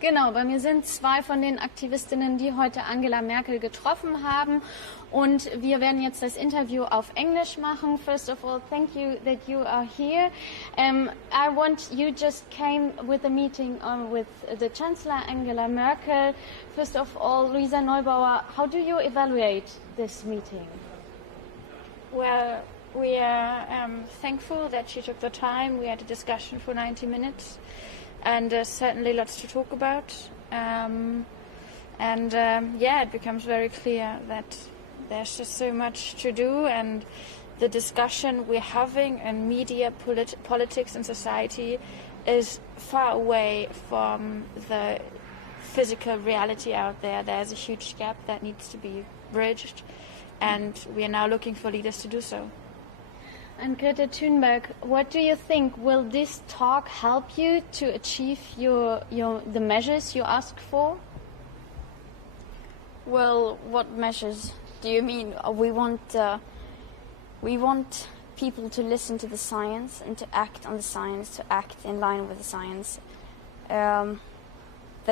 Genau, bei mir sind zwei von den Aktivistinnen, die heute Angela Merkel getroffen haben. Und wir werden jetzt das Interview auf Englisch machen. First of all, thank you that you are here. You just came with a meeting with the Chancellor Angela Merkel. First of all, Luisa Neubauer, how do you evaluate this meeting? Well, we are thankful that she took the time. We had a discussion for 90 minutes. And certainly lots to talk about. It becomes very clear that there's just so much to do, and the discussion we're having in media, politics and society is far away from the physical reality out there. There's a huge gap that needs to be bridged, and we are now looking for leaders to do so. And Greta Thunberg, what do you think? Will this talk help you to achieve the measures you ask for? Well, what measures do you mean? We want people to listen to the science and to act on the science, to act in line with the science. That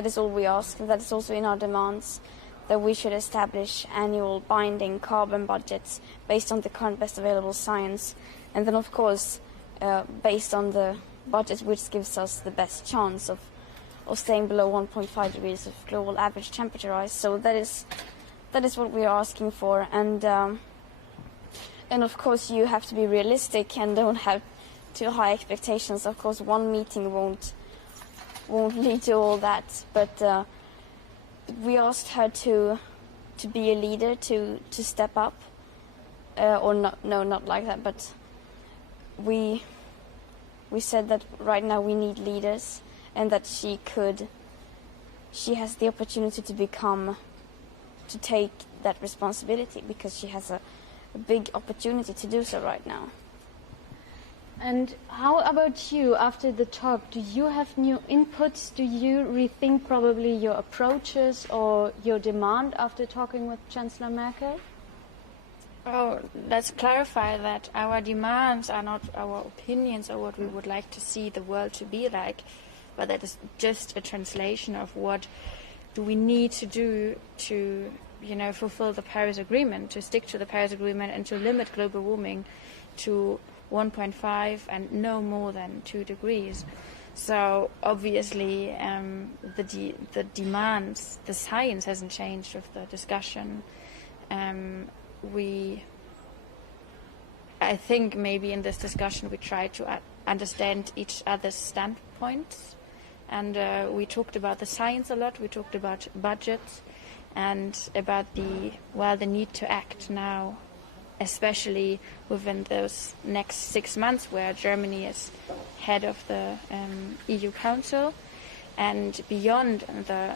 is all we ask, and that is also in our demands, that we should establish annual binding carbon budgets based on the current best available science. And then, of course, based on the budget which gives us the best chance of staying below 1.5 degrees of global average temperature rise. So that is what we are asking for. And of course, you have to be realistic and don't have too high expectations. Of course, one meeting won't lead to all that. But we asked her to be a leader, to step up, not like that, but we said that right now we need leaders, and that she has the opportunity to take that responsibility, because she has a big opportunity to do so right now. And how about you after the talk? Do you have new inputs? Do you rethink probably your approaches or your demand after talking with Chancellor Merkel? Oh, let's clarify that our demands are not our opinions or what we would like to see the world to be like, but that is just a translation of what do we need to do to, fulfill the Paris Agreement, to stick to the Paris Agreement and to limit global warming to 1.5 and no more than 2 degrees. So obviously the demands, the science hasn't changed with the discussion. I think maybe in this discussion we try to understand each other's standpoints, and we talked about the science a lot. We talked about budgets and about the need to act now, especially within those next 6 months where Germany is head of the EU Council, and beyond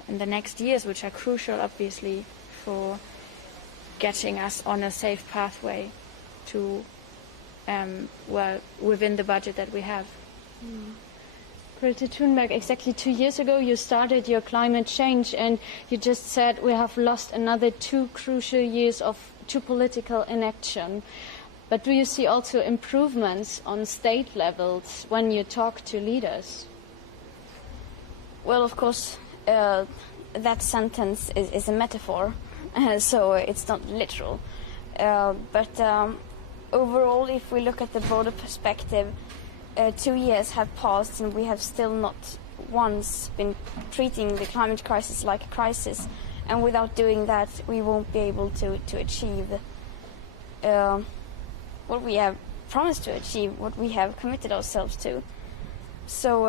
in the next years, which are crucial obviously for getting us on a safe pathway to, within the budget that we have. Greta Thunberg, exactly 2 years ago you started your climate change, and you just said we have lost another 2 crucial years to political inaction. But do you see also improvements on state levels when you talk to leaders? Well, of course, that sentence is a metaphor. So it's not literal. But overall, if we look at the broader perspective, 2 years have passed and we have still not once been treating the climate crisis like a crisis. And without doing that, we won't be able to achieve what we have promised to achieve, what we have committed ourselves to. So,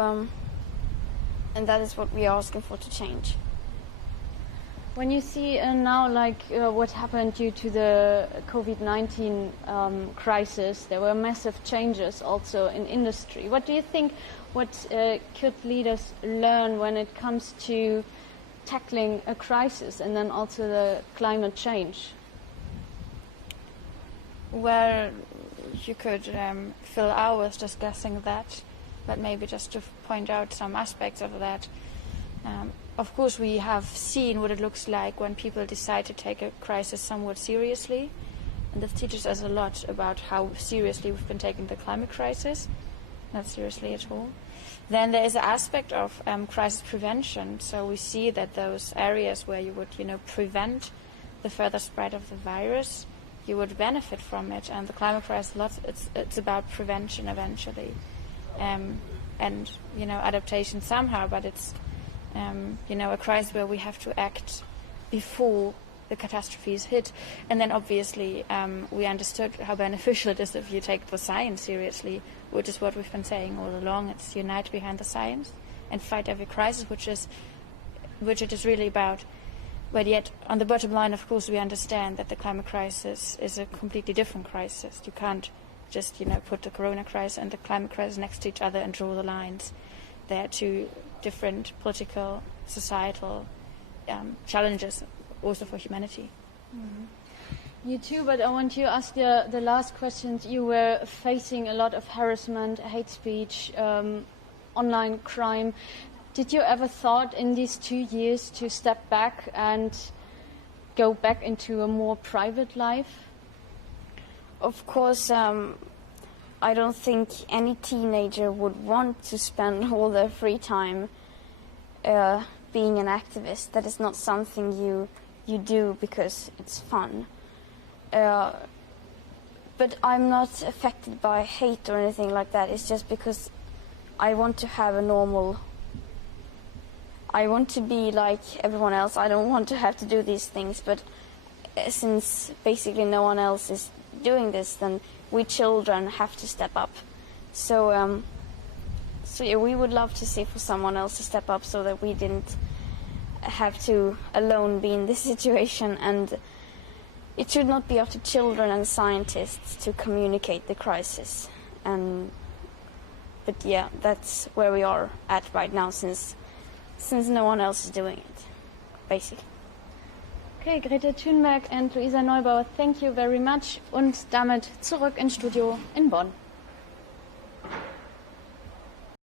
and that is what we are asking for to change. When you see now, what happened due to the COVID-19 crisis, there were massive changes also in industry. What do you think? What could leaders learn when it comes to tackling a crisis and then also the climate change? Well, you could fill hours discussing that, but maybe just to point out some aspects of that. Of course, we have seen what it looks like when people decide to take a crisis somewhat seriously, and this teaches us a lot about how seriously we've been taking the climate crisis. Not seriously at all. Then there is an aspect of crisis prevention. So we see that those areas where you would, prevent the further spread of the virus, you would benefit from it. And the climate crisis, it's about prevention eventually, and adaptation somehow. But it's a crisis where we have to act before the catastrophes hit. And then obviously we understood how beneficial it is if you take the science seriously, which is what we've been saying all along. It's unite behind the science and fight every crisis, which it is really about. But yet, on the bottom line, of course, we understand that the climate crisis is a completely different crisis. You can't just, put the corona crisis and the climate crisis next to each other and draw the lines. They're two different political, societal challenges, also for humanity. Mm-hmm. You too, but I want to ask the last question. You were facing a lot of harassment, hate speech, online crime. Did you ever thought in these 2 years to step back and go back into a more private life? Of course, I don't think any teenager would want to spend all their free time being an activist. That is not something you do because it's fun. But I'm not affected by hate or anything like that. It's just because I want to have a normal... I want to be like everyone else. I don't want to have to do these things, but since basically no one else is doing this, then we children have to step up. So yeah, we would love to see for someone else to step up so that we didn't have to alone be in this situation. And it should not be up to children and scientists to communicate the crisis. But yeah, that's where we are at right now, since no one else is doing it, basically. Okay, Greta Thunberg and Luisa Neubauer, thank you very much. Und damit zurück ins Studio in Bonn.